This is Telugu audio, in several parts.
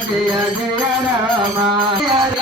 jaya jaya rama jaya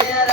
Yeah.